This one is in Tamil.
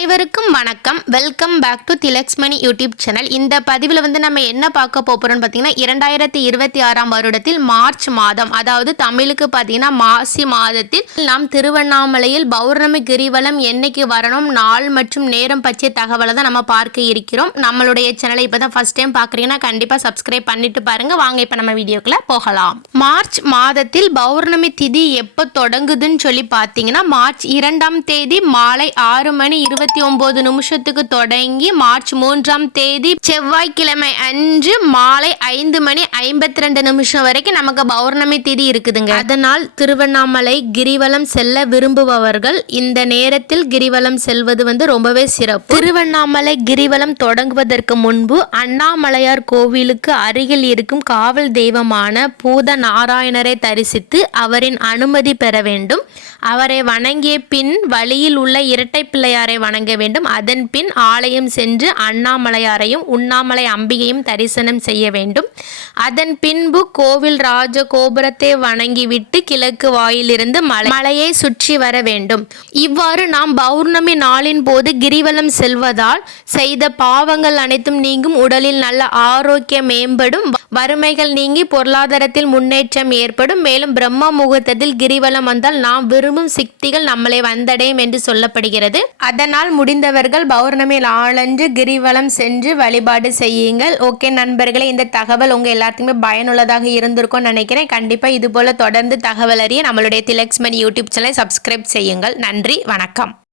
அனைவருக்கும் வணக்கம். Welcome back to Thilaksmani YouTube channel. இந்த பதிவில் நம்ம என்ன பார்க்க போகிறோம்னு பார்த்தீங்கன்னா 2026 வருடத்தில் மார்ச் மாதம், அதாவது தமிழுக்கு பார்த்தீங்கன்னா மாசி மாதத்தில் நாம் திருவண்ணாமலையில் பௌர்ணமி கிரிவலம் என்னைக்கு வரணும், நாள் மற்றும் நேரம் பற்றிய தகவலை தான் நம்ம பார்க்க இருக்கிறோம். நம்மளுடைய சேனலை இப்போ தான் ஃபர்ஸ்ட் டைம் பார்க்குறீங்கன்னா கண்டிப்பாக சப்ஸ்கிரைப் பண்ணிட்டு பாருங்க. வாங்க இப்போ நம்ம வீடியோக்குள்ள போகலாம். மார்ச் மாதத்தில் பௌர்ணமி திதி எப்போ தொடங்குதுன்னு சொல்லி பார்த்தீங்கன்னா மார்ச் 2ஆம் தேதி மாலை 6:29 தொடங்கி மார்ச் 3ஆம் தேதி செவ்வாய்க்கிழமை அன்று மாலை 5:52 வரைக்கும் நமக்கு பௌர்ணமி திதி இருக்குதுங்க. அதனால் திருவண்ணாமலை கிரிவலம் செல்ல விரும்புபவர்கள் இந்த நேரத்தில் கிரிவலம் செல்வது ரொம்பவே சிறப்பு. திருவண்ணாமலை கிரிவலம் தொடங்குவதற்கு முன்பு அண்ணாமலையார் கோவிலுக்கு அருகில் இருக்கும் காவல் தெய்வமான பூத நாராயணரை தரிசித்து அவரின் அனுமதி பெற வேண்டும். அவரை வணங்கிய பின் வழியில் உள்ள இரட்டை பிள்ளையாரை வணங்க வேண்டும். அதன் பின் ஆலயம் சென்று அண்ணாமலையாரையும் உண்ணாமலை அம்பிகையும் தரிசனம் செய்ய வேண்டும். அதன் பின்பு கோவில் ராஜ கோபுரத்தை வணங்கிவிட்டு கிழக்கு வாயிலிருந்து மலையை சுற்றி வர வேண்டும். இவ்வாறு நாம் பௌர்ணமி நாளின் போது கிரிவலம் செல்வதால் செய்த பாவங்கள் அனைத்தும் நீங்கும், உடலில் நல்ல ஆரோக்கியம் மேம்படும், வறுமைகள் நீங்கி பொருளாதாரத்தில் முன்னேற்றம் ஏற்படும். மேலும் பிரம்ம முகூர்த்தத்தில் கிரிவலம் வந்தால் நாம் விரும்பும் சித்திகள் நம்மளை வந்தடையும் என்று சொல்லப்படுகிறது. அதனால் முடிந்தவர்கள் பௌர்ணமி நாளன்று கிரிவலம் சென்று வழிபாடு செய்யுங்கள். ஓகே நண்பர்களே, இந்த தகவல் உங்க எல்லாத்துக்குமே பயனுள்ளதாக இருந்திருக்கும் நினைக்கிறேன். கண்டிப்பா இது போல தொடர்ந்து தகவல் அறிய நம்மளுடைய திலக்ஸ்மணி யூடியூப் சேனலை சப்ஸ்கிரைப் செய்யுங்கள். நன்றி, வணக்கம்.